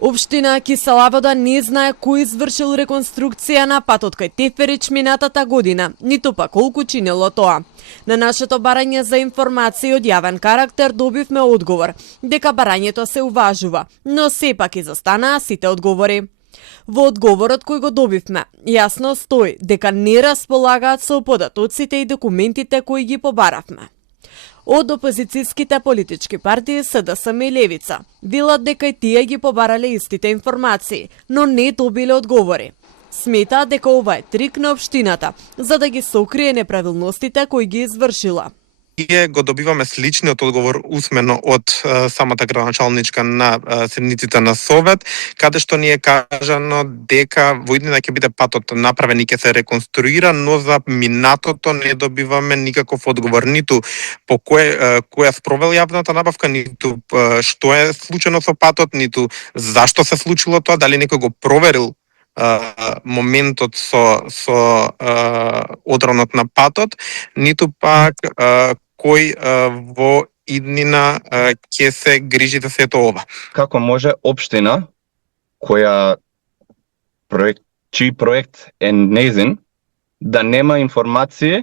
Општина Кисела Вода не знае кој извршил реконструкција на патот кај Теферич минатата година, ниту па колку чинело тоа. На нашето барање за информации од јавен карактер добивме одговор дека барањето се уважува, но сепак изостанаа сите одговори. Во одговорот кој го добивме, јасно стои дека не располагаат со податоците и документите кои ги побаравме. Од опозицијските политички партии СДСМ и Левица велат дека и тие ги побарале истите информации, но не добиле одговори. Сметаат дека ова е трик на општината за да ги сокрие неправилностите кои ги извршила. Ние го добиваме сличниот одговор усмено од самата градоначалничка на седниците на Совет, каде што ни е кажано дека во иднина ќе биде патот направен и ќе се реконструира, но за минатото не добиваме никаков одговор, ниту по која спровел јавната набавка, ниту што е случено со патот, ниту зашто се случило тоа, дали некој го проверил моментот со одронот на патот, ниту пак кој во иднина ќе се грижи за сето ова. Како може општина чиј проект е нејзин да нема информации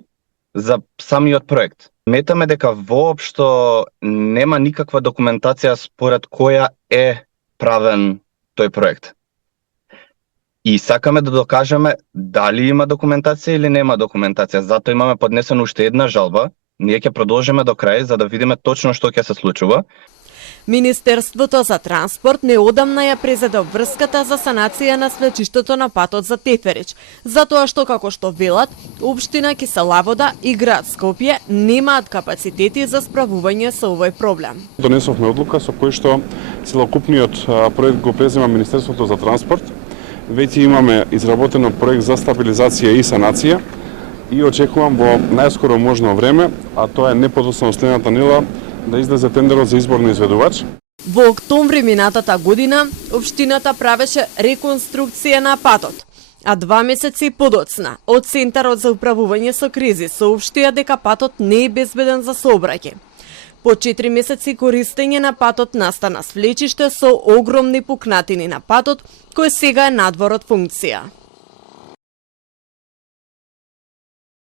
за самиот проект? Метаме дека воопшто нема никаква документација според која е правен тој проект. И сакаме да докажеме дали има документација или нема документација. Затоа имаме поднесено уште една жалба. Ние ќе продолжиме до крај за да видиме точно што ќе се случува. Министерството за транспорт неодамна ја презеде врската за санација на свлечиштето на патот за Теферич, затоа што, како што велат, општина Кисела Вода и град Скопје немаат капацитети за справување со овој проблем. Донесовме одлука со кој што целокупниот проект го презема Министерството за транспорт. Веќе имаме изработено проект за стабилизација и санација и очекувам во најскоро можно време, а тоа е неподоцна од следната недела, да излезе тендерот за избор на изведувач. Во октомври минатата година, општината правеше реконструкција на патот, а 2 месеци подоцна од Центарот за управување со кризи соопштија дека патот не е безбеден за сообраќај. По 4 месеци користење на патот настана свлечиште со огромни пукнатини на патот, кој сега е надвор од функција.